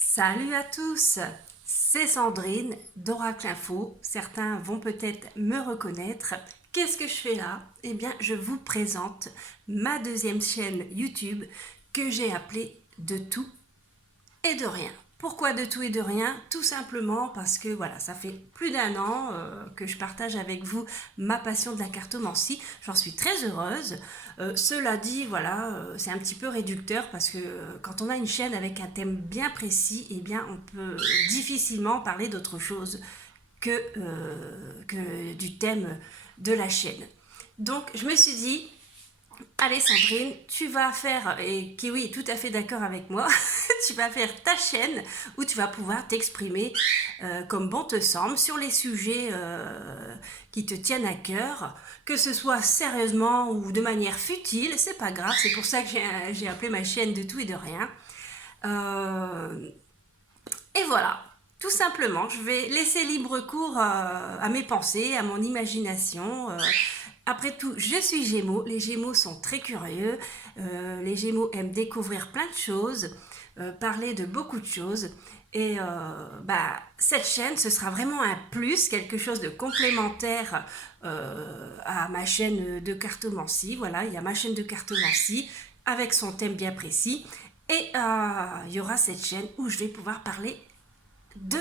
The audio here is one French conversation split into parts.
Salut à tous, c'est Sandrine d'Oracle Info. Certains vont peut-être me reconnaître. Qu'est-ce que je fais là? Eh bien, je vous présente ma deuxième chaîne YouTube que j'ai appelée De tout et de rien. Pourquoi de tout et de rien? Tout simplement parce que voilà, ça fait plus d'un an que je partage avec vous ma passion de la cartomancie. J'en suis très heureuse. Cela dit, voilà, c'est un petit peu réducteur parce que quand on a une chaîne avec un thème bien précis, eh bien, on peut difficilement parler d'autre chose que du thème de la chaîne. Donc, je me suis dit, allez Sandrine, tu vas faire, et Kiwi est tout à fait d'accord avec moi, tu vas faire ta chaîne où tu vas pouvoir t'exprimer comme bon te semble sur les sujets qui te tiennent à cœur, que ce soit sérieusement ou de manière futile, c'est pas grave, c'est pour ça que j'ai appelé ma chaîne De tout et de rien. Euh, et voilà, tout simplement, je vais laisser libre cours à mes pensées, à mon imagination. Après tout, je suis Gémeaux. Les Gémeaux sont très curieux. Les Gémeaux aiment découvrir plein de choses, parler de beaucoup de choses. Et cette chaîne, ce sera vraiment un plus, quelque chose de complémentaire à ma chaîne de cartomancie. Voilà, il y a ma chaîne de cartomancie avec son thème bien précis. Et il y aura cette chaîne où je vais pouvoir parler de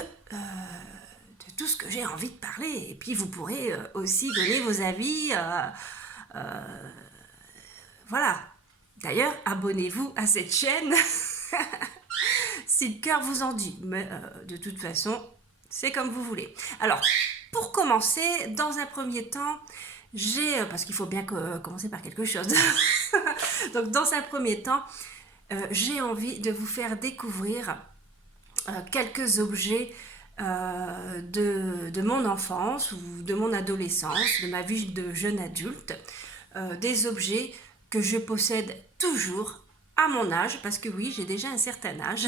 tout ce que j'ai envie de parler. Et puis vous pourrez aussi donner vos avis. Voilà. D'ailleurs, abonnez-vous à cette chaîne si le cœur vous en dit. Mais de toute façon, c'est comme vous voulez. Alors, pour commencer, dans un premier temps, parce qu'il faut bien commencer par quelque chose. Donc, dans un premier temps, j'ai envie de vous faire découvrir quelques objets de mon enfance ou de mon adolescence, de ma vie de jeune adulte, des objets que je possède toujours à mon âge, parce que oui, j'ai déjà un certain âge.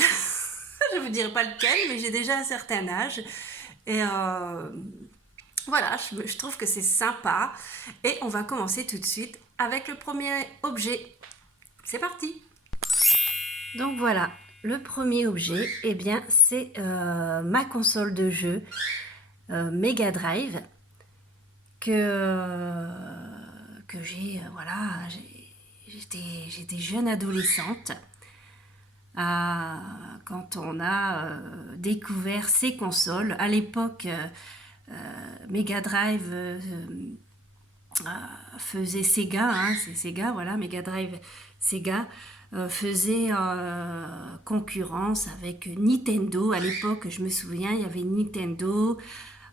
Je ne vous dirai pas lequel, mais j'ai déjà un certain âge. Et voilà, je trouve que c'est sympa. Et on va commencer tout de suite avec le premier objet. C'est parti! Donc voilà, le premier objet, eh bien, c'est ma console de jeu Mega Drive que j'ai, voilà, j'étais jeune adolescente quand on a découvert ces consoles. À l'époque, Mega Drive faisait Sega, hein, c'est Sega, voilà, Mega Drive Sega faisait concurrence avec Nintendo. À l'époque, je me souviens, il y avait Nintendo,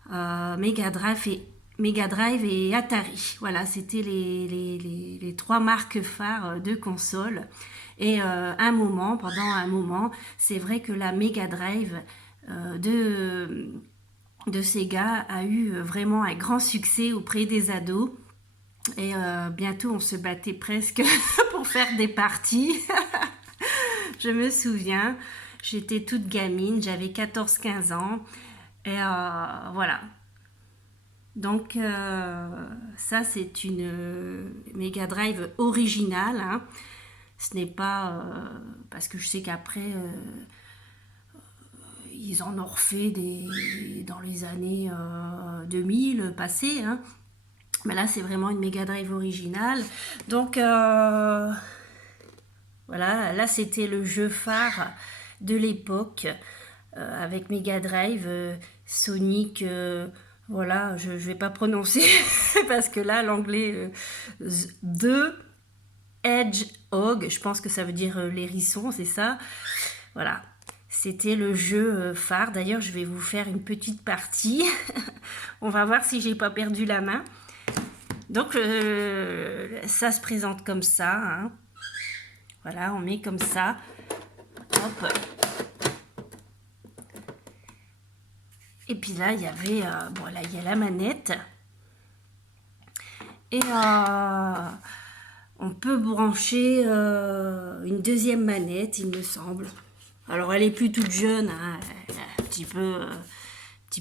Mega Drive et Atari. Voilà, c'était les trois marques phares de consoles. Et pendant un moment, c'est vrai que la Mega Drive de Sega a eu vraiment un grand succès auprès des ados. Et bientôt, on se battait presque pour faire des parties. Je me souviens, j'étais toute gamine, j'avais 14-15 ans. Et voilà. Donc, ça, c'est une Mega Drive originale. Hein. Ce n'est pas... parce que je sais qu'après, ils en ont refait dans les années 2000 passées. Hein. Mais là, c'est vraiment une Mega Drive originale. Donc, voilà, là, c'était le jeu phare de l'époque avec Mega Drive, Sonic. Voilà, je ne vais pas prononcer parce que là, l'anglais, The Hedgehog, je pense que ça veut dire l'hérisson, c'est ça. Voilà, c'était le jeu phare. D'ailleurs, je vais vous faire une petite partie. On va voir si j'ai pas perdu la main. Donc, ça se présente comme ça. Hein. Voilà, on met comme ça. Hop. Et puis là, il y avait... bon, là, il y a la manette. Et on peut brancher une deuxième manette, il me semble. Alors, elle est plus toute jeune. Hein, elle est un petit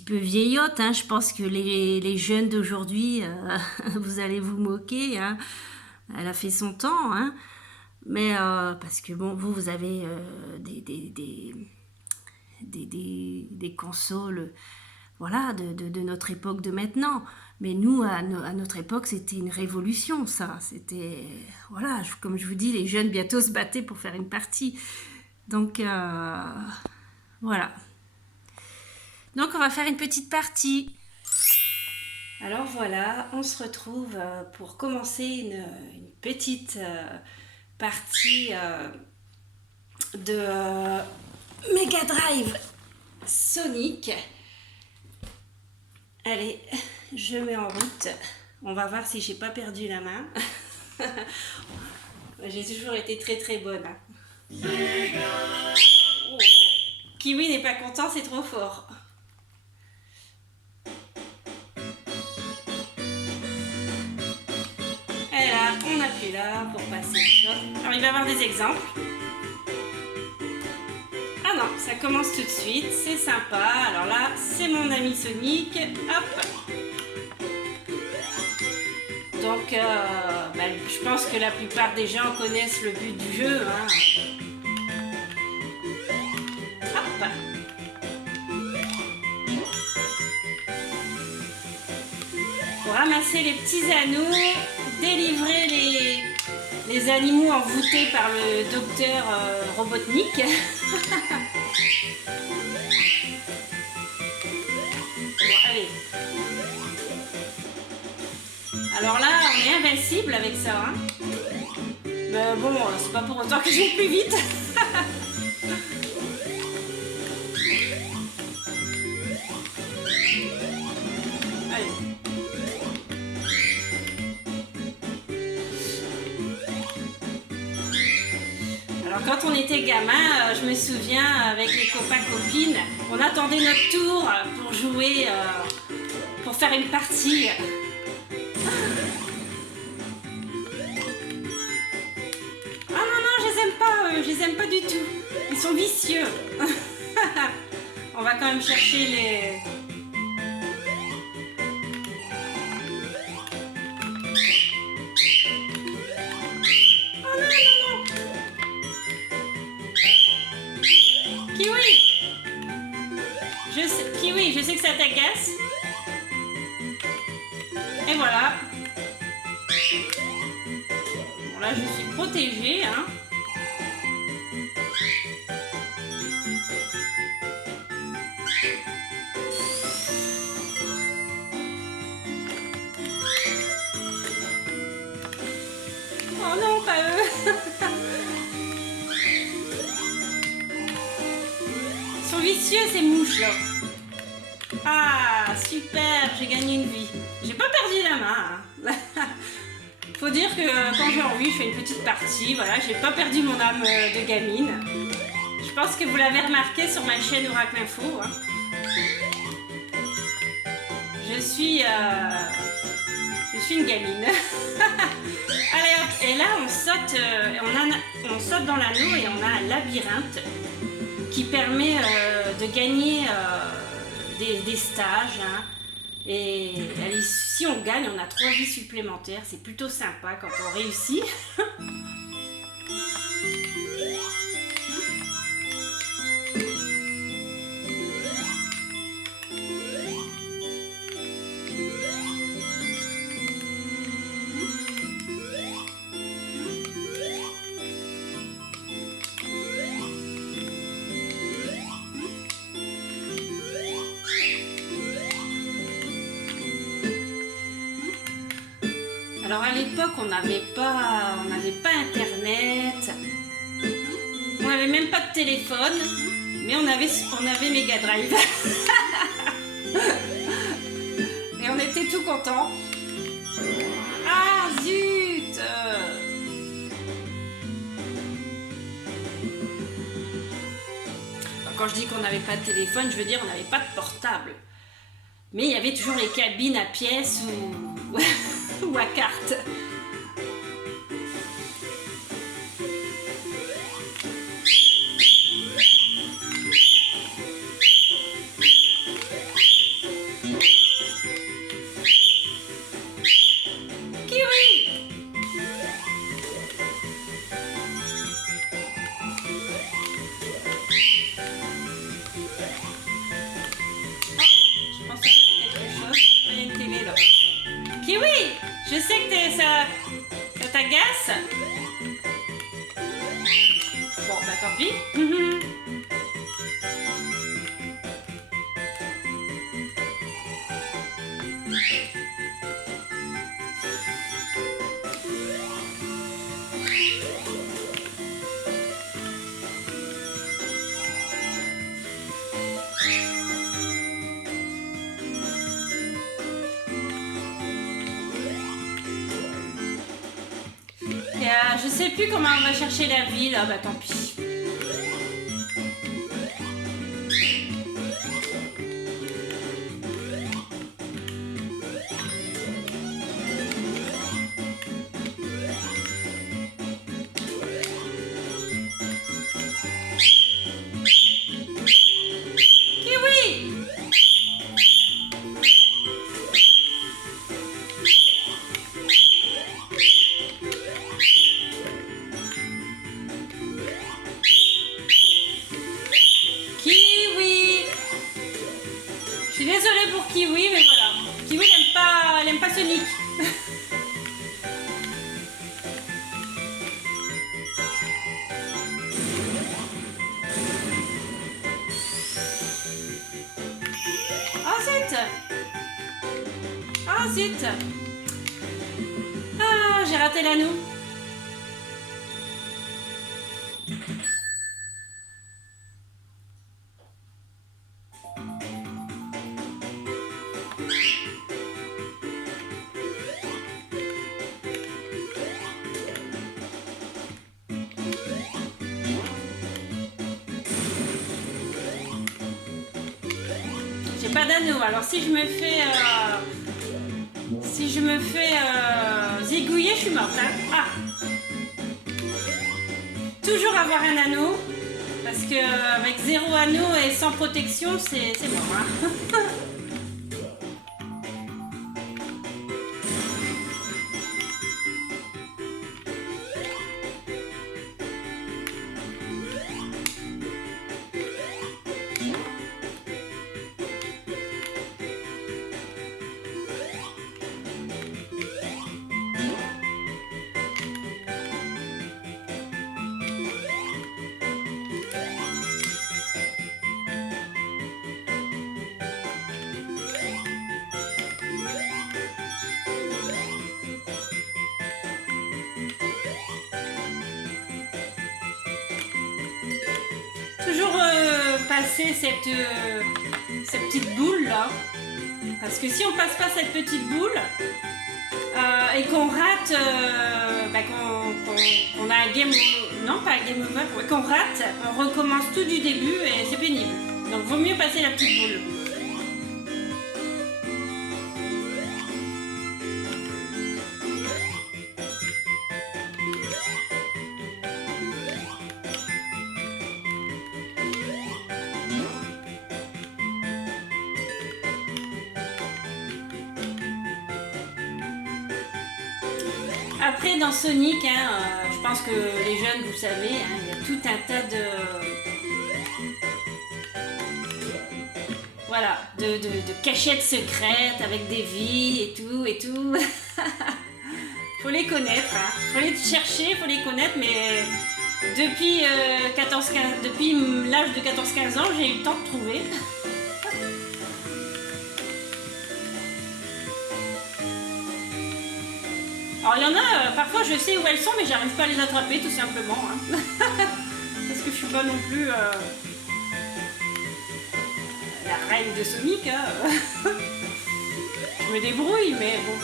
peu vieillotte. Hein. Je pense que les jeunes d'aujourd'hui, vous allez vous moquer. Hein. Elle a fait son temps. Hein. Mais parce que bon, vous avez des consoles, voilà, de notre époque de maintenant. Mais nous, à notre époque, c'était une révolution, ça. C'était, voilà, comme je vous dis, les jeunes bientôt se battaient pour faire une partie. Donc, voilà. Donc, on va faire une petite partie. Alors voilà, on se retrouve pour commencer une petite partie de Mega Drive Sonic. Allez, je mets en route. On va voir si j'ai pas perdu la main. J'ai toujours été très très bonne. Oh. Kiwi n'est pas content, c'est trop fort. Et là, on appuie là pour passer. Alors il va y avoir des exemples. Ah non, ça commence tout de suite, c'est sympa. Alors là, c'est mon ami Sonic. Hop. Donc, je pense que la plupart des gens connaissent le but du jeu. Hein. Hop. Pour ramasser les petits anneaux, délivrer les animaux envoûtés par le docteur Robotnik. Bon, allez. Alors là, on est invincible avec ça. Hein. Mais bon, c'est pas pour autant que je vais plus vite. Allez. Alors quand on était gamin, je me souviens avec les copains-copines, on attendait notre tour pour jouer, pour faire une partie. Je les aime pas du tout. Ils sont vicieux. On va quand même chercher les... Oh non, non, non. Kiwi. Kiwi, je sais que ça t'agace. Et voilà. Bon là, je suis protégée, hein. Oh non, pas eux. Ils sont vicieux ces mouches là. Ah, super, j'ai gagné une vie. J'ai pas perdu la main. Hein. Faut dire que quand j'ai envie, je fais une petite partie. Voilà, j'ai pas perdu mon âme de gamine. Je pense que vous l'avez remarqué sur ma chaîne Oracle Info. Hein. Je suis une gamine. Allez hop, et là on saute, on saute dans l'anneau et on a un labyrinthe qui permet de gagner des stages. Hein. Et allez, si on gagne, on a 3 vies supplémentaires. C'est plutôt sympa quand on réussit. Alors à l'époque, on n'avait pas internet, on n'avait même pas de téléphone, mais on avait Mega Drive. Et on était tout contents. Ah zut! Quand je dis qu'on n'avait pas de téléphone, je veux dire on n'avait pas de portable. Mais il y avait toujours les cabines à pièces ou à carte. sais plus comment on va chercher la ville. Ah bah tant pis. Désolée pour Kiwi, mais voilà. Kiwi, elle aime pas Sonic. Oh zut! Oh zut! Ah, j'ai raté l'anneau. J'ai pas d'anneau, alors si je me fais zigouiller, je suis morte. Hein. Ah. Toujours avoir un anneau, parce que avec 0 anneau et sans protection, c'est mort. Hein. Toujours passer cette petite boule là, parce que si on passe pas cette petite boule et qu'on rate, qu'on a un game, non pas un game over, qu'on rate, on recommence tout du début et c'est pénible. Donc vaut mieux passer la petite boule. Après, dans Sonic, hein, je pense que les jeunes, vous savez, hein, il y a tout un tas de... Voilà, de cachettes secrètes avec des vies et tout, et tout. Faut les connaître, hein. Faut les chercher, faut les connaître, mais depuis, depuis l'âge de 14-15 ans, j'ai eu le temps de trouver. Alors il y en a, parfois je sais où elles sont, mais j'arrive pas à les attraper tout simplement. Hein. Parce que je suis pas non plus la reine de Sonic. Hein. Je me débrouille, mais bon.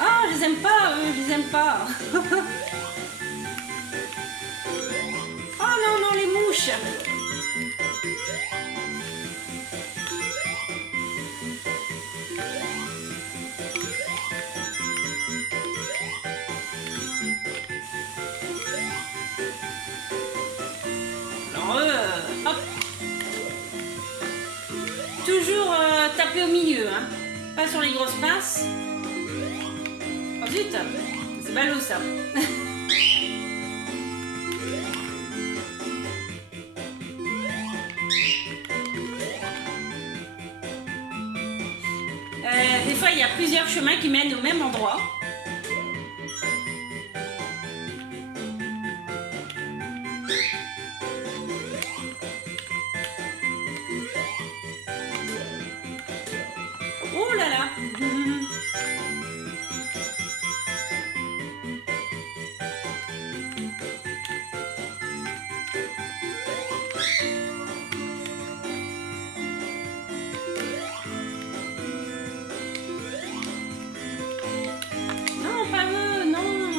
Ah, je les aime pas, je les aime pas. Oh non, non, les mouches. Hop. Toujours taper au milieu, hein. Pas sur les grosses pinces. Oh zut, c'est ballot ça. Des fois, il y a plusieurs chemins qui mènent au même endroit. Oh là là. Non, pas eux, non.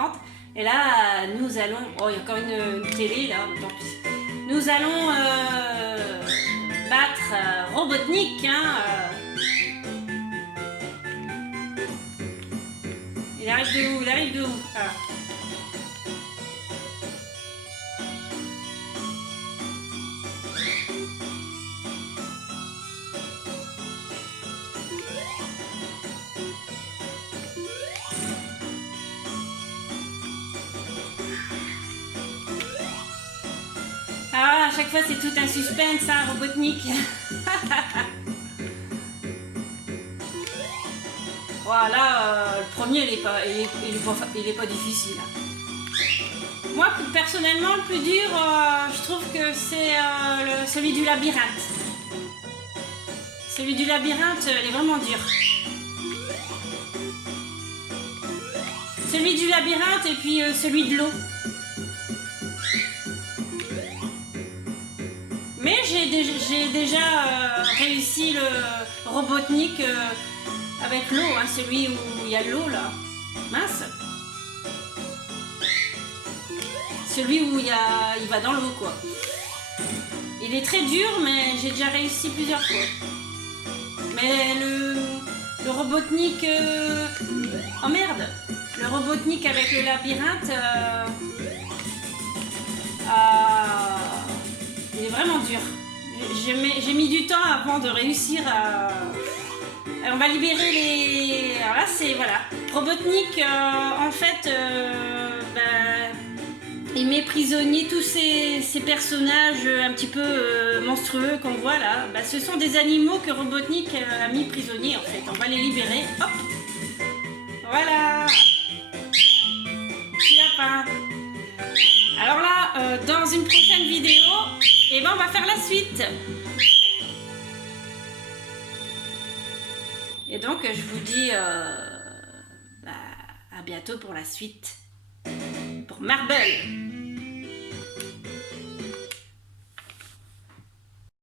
importante. Et là, nous allons... Oh, il y a encore une télé, là, tant pis. Nous allons battre Robotnik, hein. Il arrive de où? Il arrive de où? Ah. Ah, à chaque fois c'est tout un suspense, hein, Robotnik. Voilà, le premier il est pas difficile. Moi personnellement le plus dur, je trouve que c'est celui du labyrinthe. Celui du labyrinthe, il est vraiment dur. Celui du labyrinthe et puis celui de l'eau. Mais j'ai déjà réussi le Robotnik avec l'eau, hein, celui où il y a l'eau là. Mince. Celui où il va dans l'eau quoi. Il est très dur mais j'ai déjà réussi plusieurs fois. Mais le Robotnik... Oh merde. Le Robotnik avec le labyrinthe... il est vraiment dur. J'ai mis du temps avant de réussir à... On va libérer les... Alors là, c'est... Voilà. Robotnik, en fait, il met prisonnier tous ces personnages un petit peu monstrueux qu'on voit là. Ce sont des animaux que Robotnik a mis prisonniers, en fait. On va les libérer. Hop. Voilà. Petit lapin. Alors là, dans une prochaine vidéo, on va faire la suite. Et donc, je vous dis à bientôt pour la suite. Pour Marble.